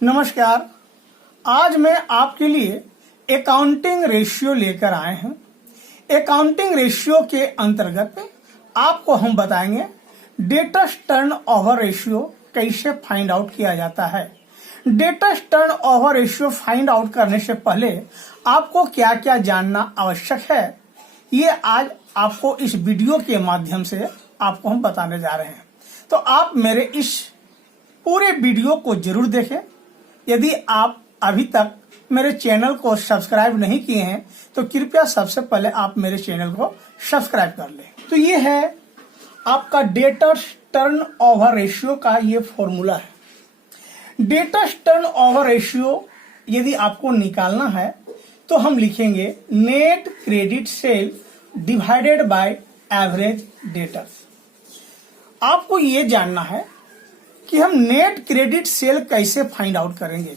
नमस्कार। आज मैं आपके लिए अकाउंटिंग रेशियो लेकर आए हैं। अकाउंटिंग रेशियो के अंतर्गत आपको हम बताएंगे डेटर्स टर्नओवर रेशियो कैसे फाइंड आउट किया जाता है। Debtors turnover ratio find out करने से पहले आपको क्या क्या जानना आवश्यक है, ये आज आपको इस वीडियो के माध्यम से आपको हम बताने जा रहे हैं। तो आप मेरे इस पूरे वीडियो को जरूर देखें। यदि आप अभी तक मेरे चैनल को सब्सक्राइब नहीं किए हैं तो कृपया सबसे पहले आप मेरे चैनल को सब्सक्राइब कर लें। तो ये है आपका डेटर्स टर्नओवर रेशियो का ये फॉर्मूला है। डेटर्स टर्नओवर रेशियो यदि आपको निकालना है तो हम लिखेंगे net credit cell divided by average debtors. आपको ये जानना है कि हम नेट क्रेडिट सेल कैसे फाइंड आउट करेंगे।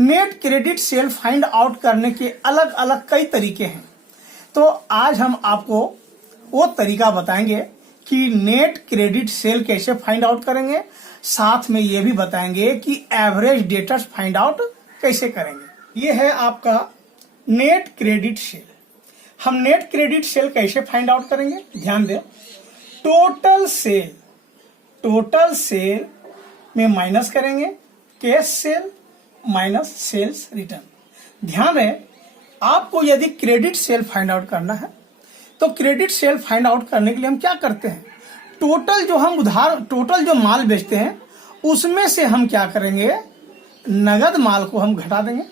Net credit sale find out करने के अलग अलग कई तरीके हैं। तो आज हम आपको वो तरीका बताएंगे कि नेट क्रेडिट सेल कैसे फाइंड आउट करेंगे, साथ में ये भी बताएंगे कि एवरेज डेटर्स फाइंड आउट कैसे करेंगे। ये है आपका नेट क्रेडिट सेल। हम नेट क्रेडिट सेल कैसे फाइंड आउट करेंगे, ध्यान दें। टोटल सेल में माइनस करेंगे cash sale minus sales return. ध्यान रहे, आपको यदि क्रेडिट सेल फाइंड आउट करना है तो क्रेडिट सेल फाइंड आउट करने के लिए हम क्या करते हैं, टोटल जो माल बेचते हैं उसमें से हम क्या करेंगे, नगद माल को हम घटा देंगे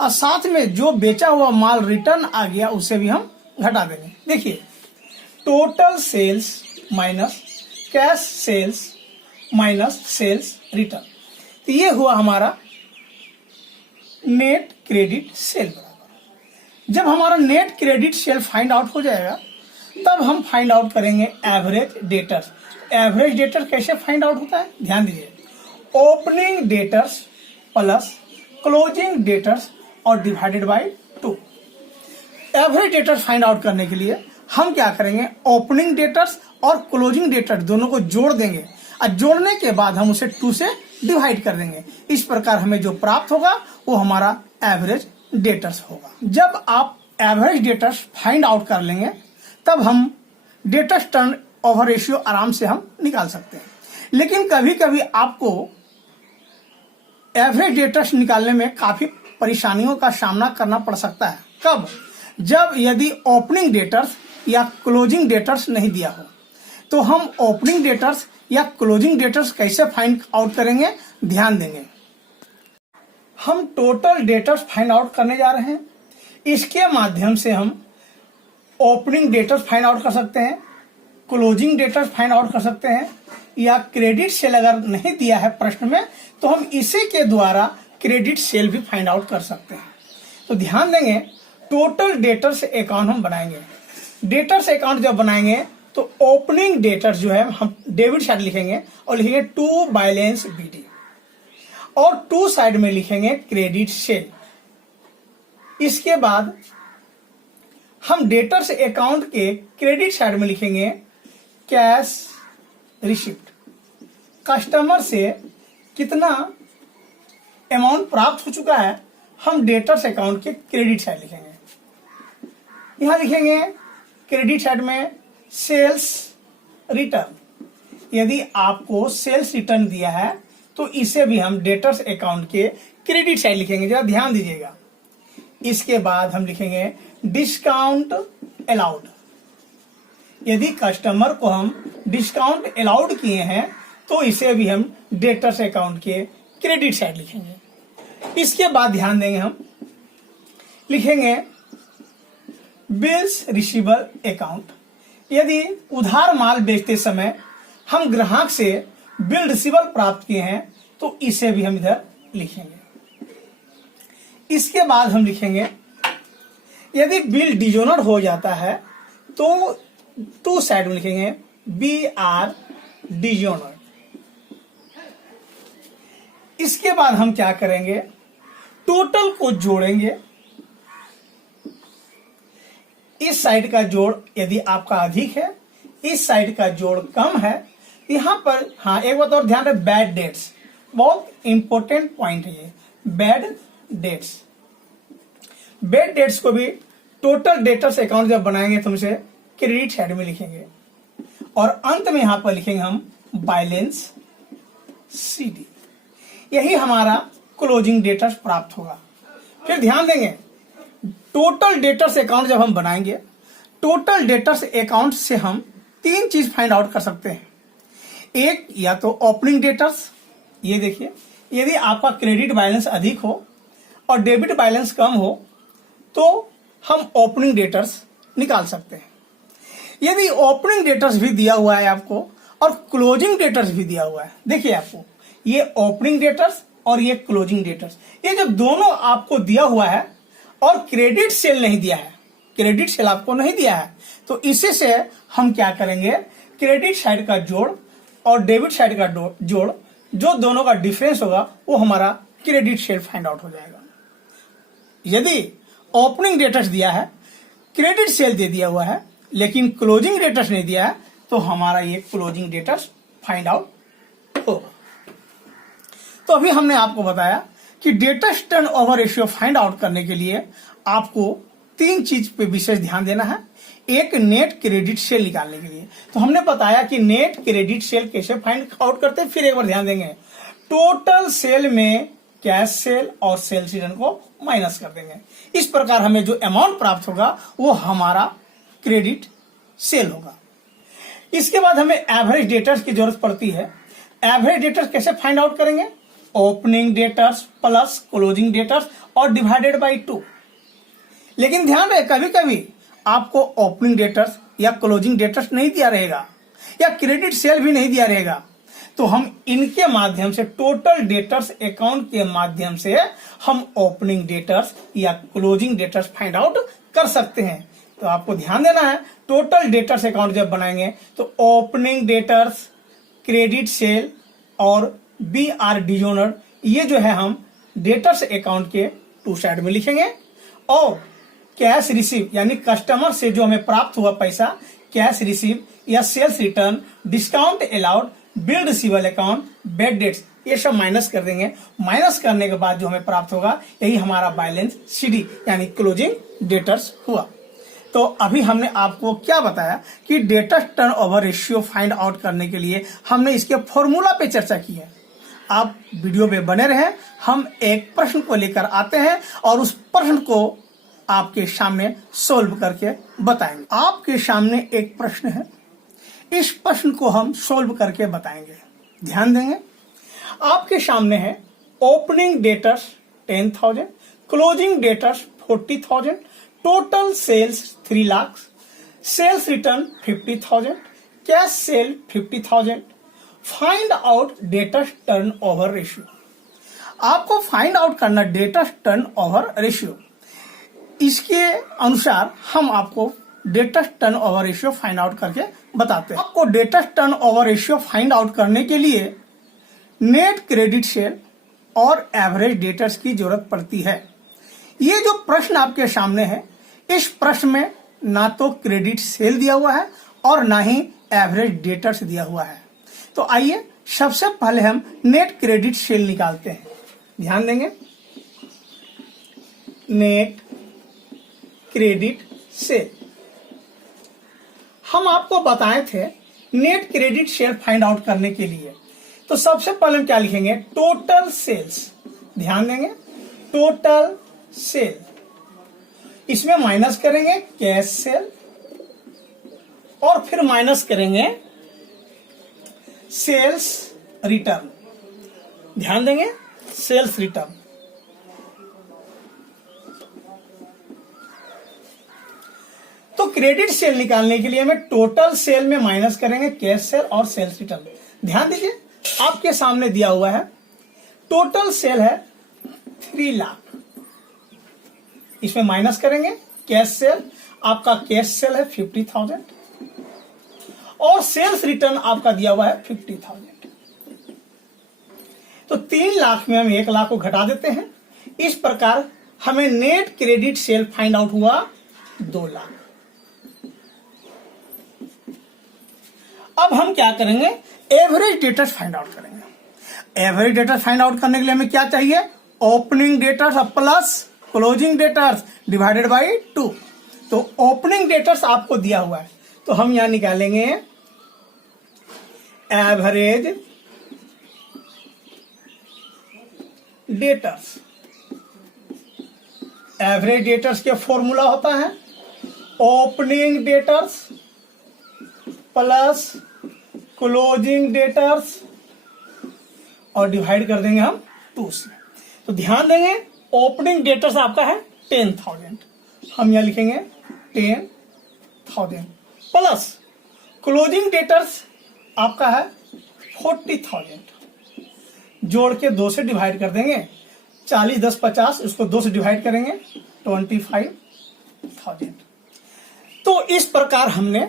और साथ में जो बेचा हुआ माल रिटर्न आ गया उसे भी हम घटा देंगे। देखिए, total sales minus cash sales minus sales return, तो ये हुआ हमारा नेट क्रेडिट सेल बराबर। जब हमारा net credit sale find out हो जाएगा तब हम फाइंड आउट करेंगे एवरेज डेटर्स। एवरेज डेटर कैसे फाइंड आउट होता है, ध्यान दीजिए। Opening debtors plus closing debtors और divided by 2। Average debtors find out करने के लिए हम क्या करेंगे, ओपनिंग डेटर्स और क्लोजिंग डेटर्स दोनों को जोड़ देंगे और जोड़ने के बाद हम उसे 2 से डिवाइड कर देंगे। इस प्रकार हमें जो प्राप्त होगा वो हमारा एवरेज डेटर्स होगा। जब आप एवरेज डेटर्स फाइंड आउट कर लेंगे तब हम डेटर्स टर्न ओवर रेशियो आराम से हम निकाल सकते हैं। लेकिन कभी कभी आपको एवरेज डेटर्स निकालने में काफी परेशानियों का सामना करना पड़ सकता है। कब, जब यदि ओपनिंग डेटर्स या क्लोजिंग डेटर्स नहीं दिया हो तो हम ओपनिंग डेटर्स या क्लोजिंग डेटर्स कैसे फाइंड आउट करेंगे, ध्यान देंगे। हम टोटल डेटर्स फाइंड आउट करने जा रहे हैं। इसके माध्यम से हम ओपनिंग डेटर्स फाइंड आउट कर सकते हैं, क्लोजिंग डेटर्स फाइंड आउट कर सकते हैं, या क्रेडिट सेल अगर नहीं दिया है प्रश्न में तो हम इसी के द्वारा क्रेडिट सेल भी फाइंड आउट कर सकते हैं। तो ध्यान देंगे, टोटल डेटर्स अकाउंट हम बनाएंगे। डेटर्स अकाउंट जब बनाएंगे तो ओपनिंग डेटर्स जो है हम डेबिट साइड लिखेंगे और लिखेंगे टू बैलेंस बीडी, और 2 साइड में लिखेंगे क्रेडिट सेल। इसके बाद हम डेटर्स अकाउंट के क्रेडिट साइड में लिखेंगे कैश रिसिप्ट। कस्टमर से कितना अमाउंट प्राप्त हो चुका है हम डेटर्स अकाउंट के क्रेडिट साइड लिखेंगे। यहां लिखेंगे क्रेडिट साइड में सेल्स रिटर्न। यदि आपको सेल्स रिटर्न दिया है तो इसे भी हम डेटर्स अकाउंट के क्रेडिट साइड लिखेंगे, जरा ध्यान दीजिएगा। इसके बाद हम लिखेंगे डिस्काउंट अलाउड। यदि कस्टमर को हम डिस्काउंट अलाउड किए हैं तो इसे भी हम डेटर्स अकाउंट के क्रेडिट साइड लिखेंगे। इसके बाद ध्यान देंगे, हम लिखेंगे बिल्स रिसीवेबल अकाउंट। यदि उधार माल बेचते समय हम ग्राहक से बिल रिसीवेबल प्राप्त किए हैं तो इसे भी हम इधर लिखेंगे। इसके बाद हम लिखेंगे यदि बिल डिजोनर हो जाता है तो 2 साइड में लिखेंगे बी आर डिजोनर। इसके बाद हम क्या करेंगे, टोटल को जोड़ेंगे। इस साइड का जोड़ यदि आपका अधिक है, इस साइड का जोड़ कम है। यहां पर हाँ, एक बात और ध्यान रहे, बैड डेट्स बहुत इंपॉर्टेंट पॉइंट है ये, बैड डेट्स। बैड डेट्स को भी टोटल डेटर्स अकाउंट जब बनाएंगे तो हम इसे क्रेडिट साइड में लिखेंगे और अंत में यहां पर लिखेंगे हम बैलेंस CD। यही हमारा क्लोजिंग डेटर्स प्राप्त होगा। फिर ध्यान देंगे, टोटल डेटर्स अकाउंट जब हम बनाएंगे, टोटल डेटर्स अकाउंट से हम 3 चीज फाइंड आउट कर सकते हैं। एक, या तो ओपनिंग डेटर्स, ये देखिए, यदि आपका क्रेडिट बैलेंस अधिक हो और डेबिट बैलेंस कम हो तो हम ओपनिंग डेटर्स निकाल सकते हैं। यदि ओपनिंग डेटर्स भी दिया हुआ है आपको और क्लोजिंग डेटर्स भी दिया हुआ है, देखिए आपको ये ओपनिंग डेटर्स और ये क्लोजिंग डेटर्स, ये जब दोनों आपको दिया हुआ है और क्रेडिट सेल नहीं दिया है, क्रेडिट सेल आपको नहीं दिया है, तो इसी से हम क्या करेंगे, क्रेडिट साइड का जोड़ और डेबिट साइड का जोड़, जो दोनों का डिफरेंस होगा वो हमारा क्रेडिट सेल फाइंड आउट हो जाएगा। यदि ओपनिंग डेटर्स दिया है, क्रेडिट सेल दे दिया हुआ है, लेकिन क्लोजिंग डेटर्स नहीं दिया है, तो हमारा ये क्लोजिंग डेटर्स फाइंड आउट होगा। तो अभी हमने आपको बताया कि debtors turnover ratio find out करने के लिए आपको 3 चीज पे विशेष ध्यान देना है। एक, नेट क्रेडिट सेल निकालने के लिए तो हमने बताया कि नेट क्रेडिट सेल कैसे फाइंड आउट करते हैं। फिर एक बार ध्यान देंगे, टोटल सेल में कैश सेल और सेल्स रिटर्न को माइनस कर देंगे। इस प्रकार हमें जो अमाउंट प्राप्त होगा वो हमारा क्रेडिट सेल होगा। इसके बाद हमें एवरेज डेटर्स की जरूरत पड़ती है। एवरेज डेटर्स कैसे फाइंड आउट करेंगे, opening debtors plus closing debtors और डिवाइडेड बाई 2। लेकिन ध्यान रहे, कभी कभी आपको ओपनिंग डेटर्स या क्लोजिंग डेटर्स नहीं दिया रहेगा या क्रेडिट सेल भी नहीं दिया रहेगा, तो हम इनके माध्यम से, टोटल डेटर्स अकाउंट के माध्यम से हम ओपनिंग डेटर्स या क्लोजिंग डेटर्स फाइंड आउट कर सकते हैं। तो आपको ध्यान देना है, टोटल डेटर्स अकाउंट जब बनाएंगे तो ओपनिंग डेटर्स, क्रेडिट सेल और BR डिजोनर, ये जो है हम डेटर्स अकाउंट के 2 साइड में लिखेंगे। और कैश रिसीव यानी कस्टमर से जो हमें प्राप्त हुआ पैसा, कैश रिसीव या sales return, discount allowed, bill receivable account, bad debts, ये सब माइनस कर देंगे। माइनस करने के बाद जो हमें प्राप्त होगा यही हमारा बैलेंस CD यानी क्लोजिंग डेटर्स हुआ। तो अभी हमने आपको क्या बताया कि debtors turnover ratio find out करने के लिए हमने इसके फॉर्मूला पे चर्चा की है। आप वीडियो में बने रहे, हम एक प्रश्न को लेकर आते हैं और उस प्रश्न को आपके सामने सोल्व करके बताएंगे। आपके सामने एक प्रश्न है, इस प्रश्न को हम सोल्व करके बताएंगे। ध्यान देंगे, आपके सामने है opening debtors 10,000, closing debtors 40,000, total sales 3 lakh, sales return 50,000, cash sale 50,000। Find out debtors turnover ratio. आपको फाइंड आउट करना डेटर्स टर्नओवर रेशियो। इसके अनुसार हम आपको debtors turnover ratio find out करके बताते हैं। आपको debtors turnover ratio find out करने के लिए नेट क्रेडिट सेल और एवरेज डेटर्स की जरूरत पड़ती है। ये जो प्रश्न आपके सामने है, इस प्रश्न में ना तो क्रेडिट सेल दिया हुआ है और ना ही एवरेज डेटर्स दिया हुआ है। तो आइए सबसे पहले हम नेट क्रेडिट सेल निकालते हैं। ध्यान देंगे, नेट क्रेडिट सेल हम आपको बताए थे net credit sale find out करने के लिए। तो सबसे पहले हम क्या लिखेंगे, टोटल सेल्स। ध्यान देंगे, टोटल सेल, इसमें माइनस करेंगे कैश सेल और फिर माइनस करेंगे सेल्स रिटर्न। ध्यान देंगे, सेल्स रिटर्न। तो क्रेडिट सेल निकालने के लिए हमें टोटल सेल में माइनस करेंगे कैश सेल और सेल्स रिटर्न। ध्यान दीजिए, आपके सामने दिया हुआ है टोटल सेल है 3 लाख, इसमें माइनस करेंगे कैश सेल, आपका कैश सेल है 50,000 और सेल्स रिटर्न आपका दिया हुआ है 50,000। तो 3 लाख में हम 1 लाख को घटा देते हैं। इस प्रकार हमें net credit sale find out हुआ 2 लाख। अब हम क्या करेंगे, एवरेज डेटर्स फाइंड आउट करेंगे। एवरेज डेटर्स फाइंड आउट करने के लिए हमें क्या चाहिए, opening debtors plus closing debtors divided by 2। तो ओपनिंग डेटर्स आपको दिया हुआ है, तो हम यहां निकालेंगे एवरेज डेटर्स। एवरेज डेटर्स के फॉर्मूला होता है opening debtors plus closing debtors और डिवाइड कर देंगे हम 2 से। तो ध्यान देंगे ओपनिंग डेटर्स आपका है 10,000, हम यहां लिखेंगे 10,000 प्लस क्लोजिंग डेटर्स आपका है 40,000, जोड़ के 2 से डिवाइड कर देंगे, 40 10 50, इसको 2 से डिवाइड करेंगे 25,000। तो इस प्रकार हमने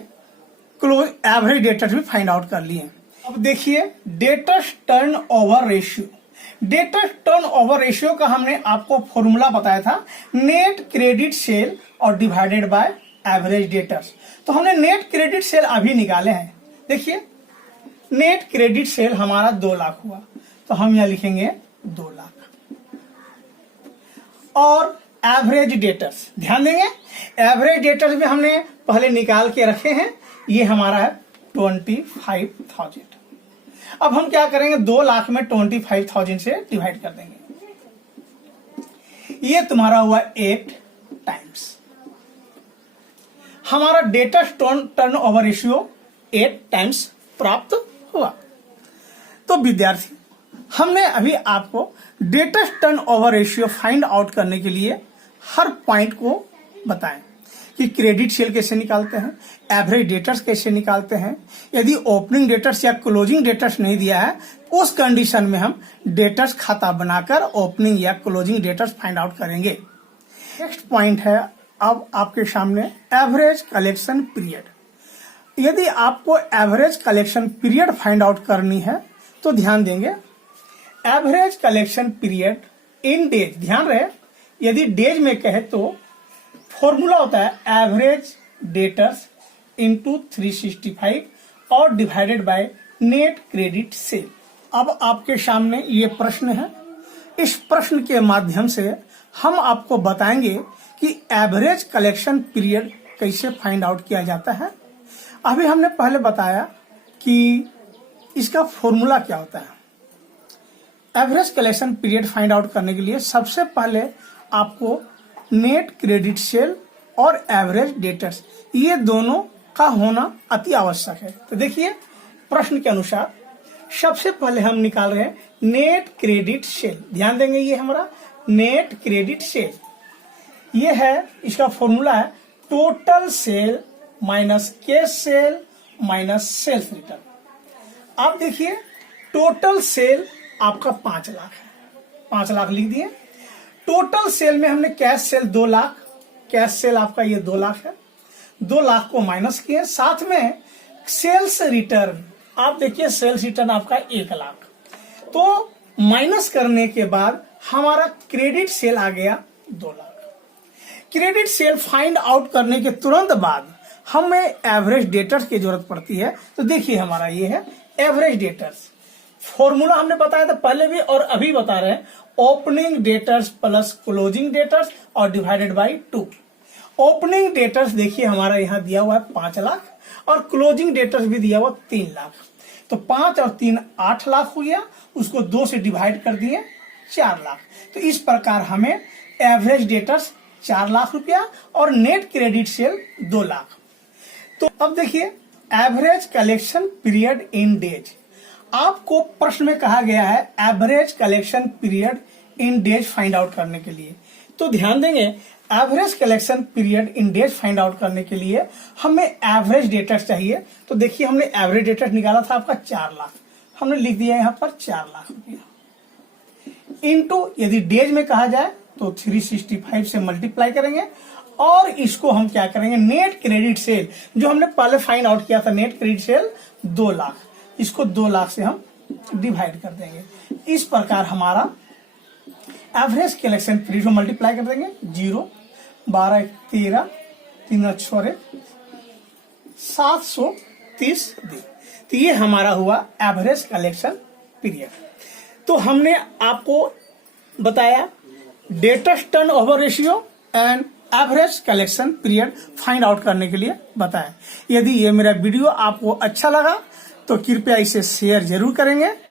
क्लोज एवरेज डेटर्स भी फाइंड आउट कर लिए। अब देखिए debtors turn over ratio. Debtors turn over ratio का हमने आपको फॉर्मूला बताया था नेट क्रेडिट सेल और डिवाइडेड बाय एवरेज डेटर्स। तो हमने नेट क्रेडिट सेल अभी निकाले हैं। देखिए नेट क्रेडिट सेल हमारा 2 लाख हुआ, तो हम यहां लिखेंगे 2 लाख। और एवरेज डेटर्स ध्यान देंगे, एवरेज डेटर्स भी हमने पहले निकाल के रखे हैं, ये हमारा है 25,000। अब हम क्या करेंगे, 2 लाख में 25,000 से डिवाइड कर देंगे, ये तुम्हारा हुआ 8 टाइम्स। हमारा debtors turn over ratio 8 times प्राप्त हुआ। तो विद्यार्थी हमने अभी आपको debtors turn over ratio find out करने के लिए हर पॉइंट को बताएं कि क्रेडिट सेल कैसे निकालते हैं, एवरेज डेटर्स कैसे निकालते हैं। यदि ओपनिंग डेटर्स या क्लोजिंग डेटर्स नहीं दिया है, उस कंडीशन में हम डेटर्स खाता बनाकर ओपनिंग या क्लोजिंग डेटर्स फाइंड आउट करेंगे। नेक्स्ट पॉइंट है अब आपके सामने एवरेज कलेक्शन पीरियड। यदि आपको average collection period find out करनी है तो ध्यान देंगे average collection period in days. ध्यान रहे यदि डेज में कहे तो फॉर्मूला होता है एवरेज डेटर्स इंटू 365 और divided by net credit cell. अब आपके सामने ये प्रश्न है, इस प्रश्न के माध्यम से हम आपको बताएंगे कि एवरेज कलेक्शन पीरियड कैसे फाइंड आउट किया जाता है। अभी हमने पहले बताया कि इसका फॉर्मूला क्या होता है। Average collection period find out करने के लिए सबसे पहले आपको नेट क्रेडिट सेल और एवरेज डेटर्स ये दोनों का होना अति आवश्यक है। तो देखिए प्रश्न के अनुसार सबसे पहले हम निकाल रहे हैं नेट क्रेडिट सेल। ध्यान देंगे ये हमारा नेट क्रेडिट सेल, ये है, इसका फॉर्मूला है total sale minus cash sale minus sales return. आप देखिए टोटल सेल आपका 5 लाख है, 5 लाख लिख दिए। टोटल सेल में हमने cash cell 2 lakh, cash cell आपका ये 2 लाख है, 2 लाख को माइनस किए, साथ में सेल्स रिटर्न आप देखिए सेल्स रिटर्न आपका 1 लाख। तो माइनस करने के बाद हमारा क्रेडिट सेल आ गया 2 lakh. Credit sale find out करने के तुरंत बाद हमें एवरेज डेटर्स की जरूरत पड़ती है। तो देखिए हमारा ये है एवरेज डेटर्स। फॉर्मूला हमने बताया था पहले भी और अभी बता रहे हैं opening debtors plus closing debtors और डिवाइडेड बाय 2। ओपनिंग डेटर्स देखिए हमारा यहाँ दिया हुआ है 5 लाख और क्लोजिंग डेटर्स भी दिया हुआ 3 लाख। तो 5 और 3 8 लाख हो गया, उसको 2 से डिवाइड कर दिए 4 लाख। तो इस प्रकार हमें एवरेज डेटर्स 4 लाख रुपया और नेट क्रेडिट सेल 2 लाख। तो अब देखिए average collection period in days. आपको प्रश्न में कहा गया है average collection period in days find out करने के लिए। तो ध्यान देंगे average collection period in days find out करने के लिए हमें एवरेज डेटर्स चाहिए। तो देखिए हमने एवरेज डेटर्स निकाला था आपका 4 लाख, हमने लिख दिया यहाँ पर 4 लाख रुपया इनटू यदि डेज में कहा जाए तो 365 से मल्टीप्लाई करेंगे और इसको हम क्या करेंगे नेट क्रेडिट सेल जो हमने पहले फाइंड आउट किया था नेट क्रेडिट सेल 2 लाख, इसको 2 लाख से हम डिवाइड कर देंगे। इस प्रकार हमारा एवरेज कलेक्शन पीरियड को मल्टीप्लाई कर देंगे 0 12 13 3 6 730 दिन। तो ये हमारा हुआ एवरेज कलेक्शन पीरियड। तो हमने आपको बताया debtors turnover ratio and average collection period find out करने के लिए बताया। यदि ये मेरा वीडियो आपको अच्छा लगा तो कृपया इसे शेयर जरूर करेंगे।